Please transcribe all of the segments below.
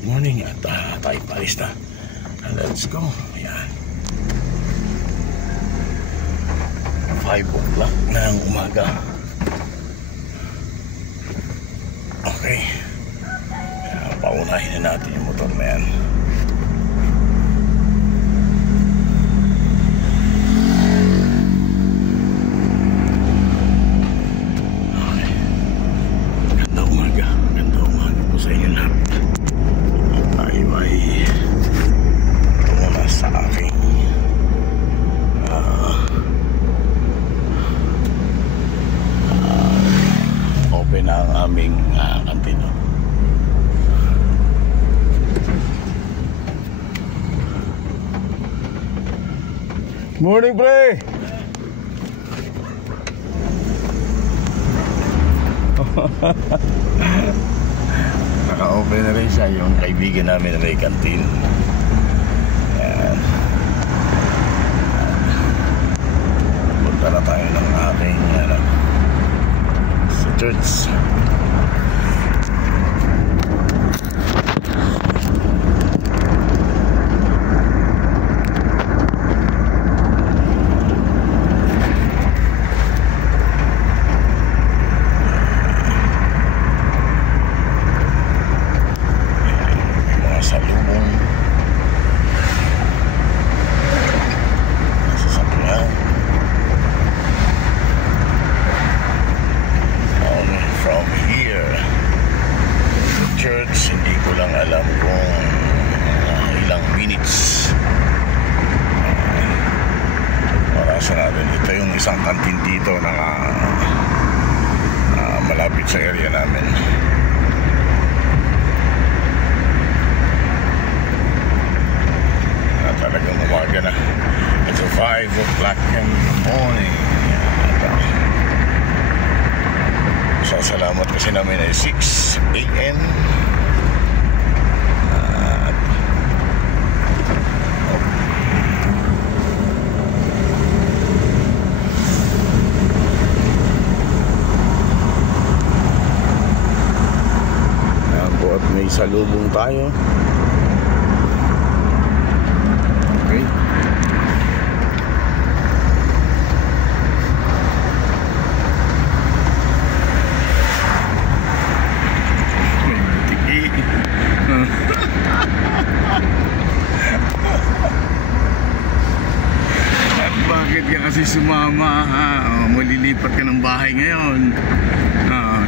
good morning at tayo palis na. Let's go. Ayan. 5 o'clock ng umaga. Okay. Paunahin na natin yung motor na yan. Morning, pre! Naka-open na rin siya yung kaibigan namin na may kantin. Ayan. Punta na tayo ng aking sa church. Isang kantin dito na malapit sa area namin. Talagang umaga na. It's 5 o'clock in the morning. Salamat kasi namin ay 6 a.m. At may salubong tayo. Okay. May butiki. At bakit ka kasi sumama, ha? Malilipat ka ng bahay ngayon.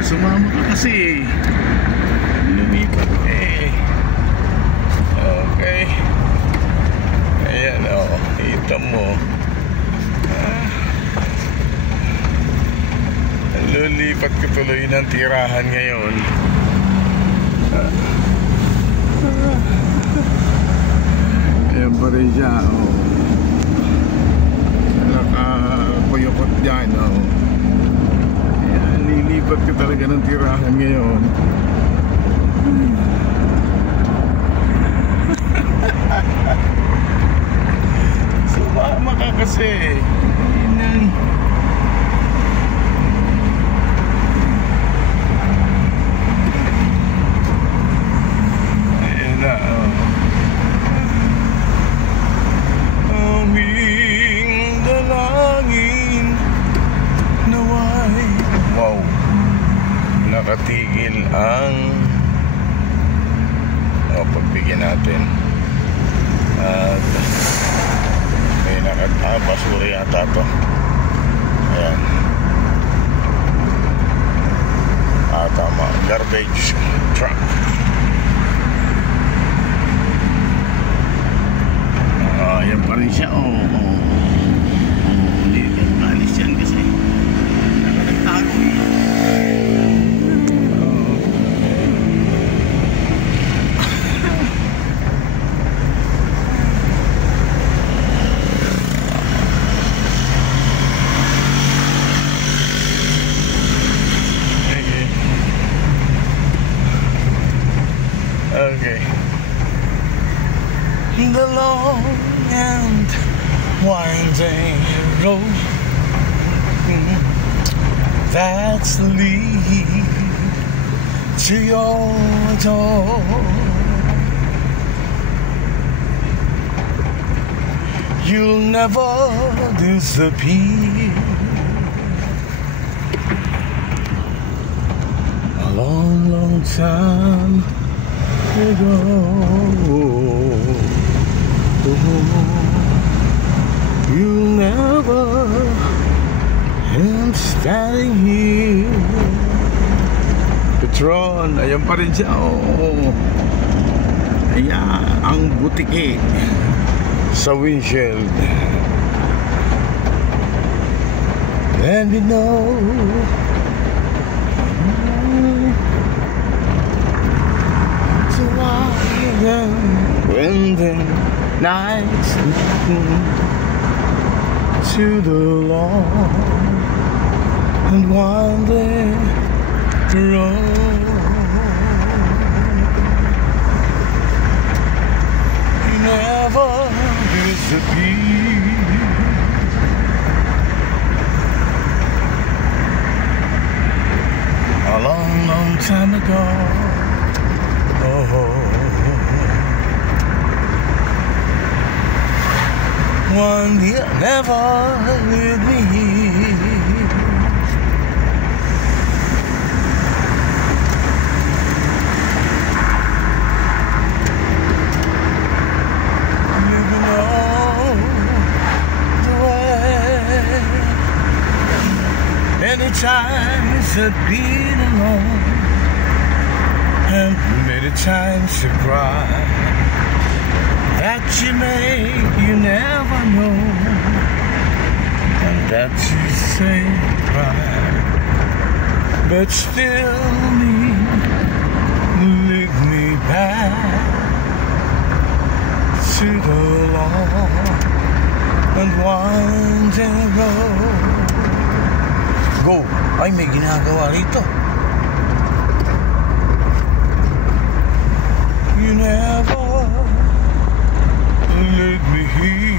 Sumama ka kasi. Lumipat eh. Okay. Ayan o. Kita mo. Lulipat ko tuloy ng tirahan ngayon. Ayan pa rin siya o. Nakakuyukot dyan o. Ayan. Lilipat ko talaga ng tirahan ngayon. Sumama ka kasi. Ayan na. Aming dalangin naway. Wow. Nakatigil ang pagbigyan natin. At may basura yata to. Ayan. Tama, garbage truck. Yan pa rin siya. Hindi ka maalis yan kasi nagtago eh. Okay. The long and winding road that's lead to your door. you'll never disappear. A long, long time ago. You'll never end standing here. Petron, ayan pa rin siya. Oh. Ayan, ang butiki sa windshield. Let me know so when the nights to the long and winding road. You never disappear. A long, long time ago. One year never leave me here. Living all the way. Many times I've been alone, and many times I cried. That you make, you never know, and that you say right, but still lead me back to the long and winding road. Go! Ay, may ginagawa rito. You never let me hear.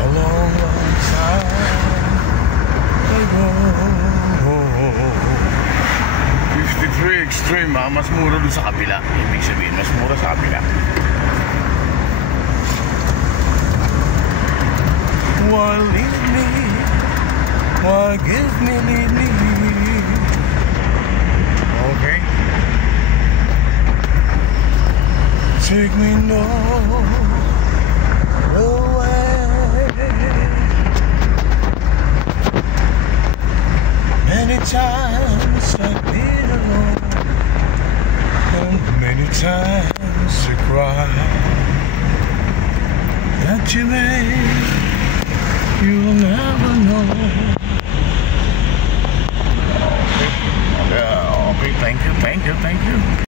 A long, long time ago. 53 Extreme, mas mura doon sa kabila. Ibig sabihin, mas mura sa kabila. Why leave me? Why give me, leave me? Okay. Take me nowhere. Many times I've been alone, and many times I cry. That you may, you'll never know.